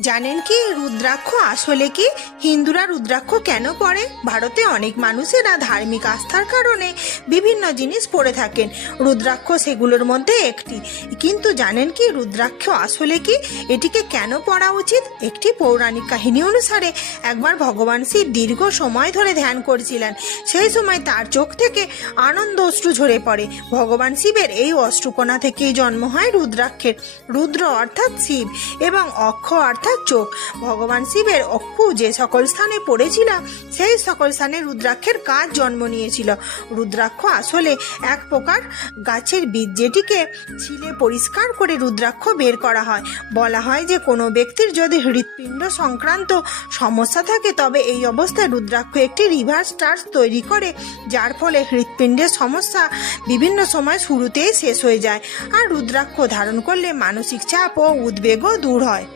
জানেন কি রুদ্রাক্ষ আসলে কি? হিন্দুরা রুদ্রাক্ষ কেন পরে? ভারতে অনেক মানুষেরা ধার্মিক আস্থার কারণে বিভিন্ন জিনিস পরে থাকেন, রুদ্রাক্ষ সেগুলোর মধ্যে একটি। কিন্তু জানেন কি রুদ্রাক্ষ আসলে কি? এটিকে কেন পরা উচিত? একটি পৌরাণিক কাহিনী অনুসারে একবার ভগবান শিব দীর্ঘ সময় ধরে ধ্যান করছিলেন। সেই সময় তার চোখ থেকে আনন্দ অশ্রু ঝরে পড়ে। ভগবান শিবের এই অশ্রুকণা থেকেই জন্ম হয় রুদ্রাক্ষের। রুদ্র অর্থাৎ শিব এবং অক্ষ অর্থাৎ চোখ। ভগবান শিবের অক্ষু যে সকল স্থানে পড়েছিল সেই সকল স্থানে রুদ্রাক্ষের কাজ জন্ম নিয়েছিল। রুদ্রাক্ষ আসলে এক প্রকার গাছের বীজ, যেটিকে ছিলে পরিষ্কার করে রুদ্রাক্ষ বের করা হয়। বলা হয় যে কোনো ব্যক্তির যদি হৃৎপিণ্ড সংক্রান্ত সমস্যা থাকে তবে এই অবস্থায় রুদ্রাক্ষ একটি রিভার্স চার্জ তৈরি করে, যার ফলে হৃৎপিণ্ডের সমস্যা বিভিন্ন সময় শুরুতেই শেষ হয়ে যায়। আর রুদ্রাক্ষ ধারণ করলে মানসিক চাপ ও উদ্বেগও দূর হয়।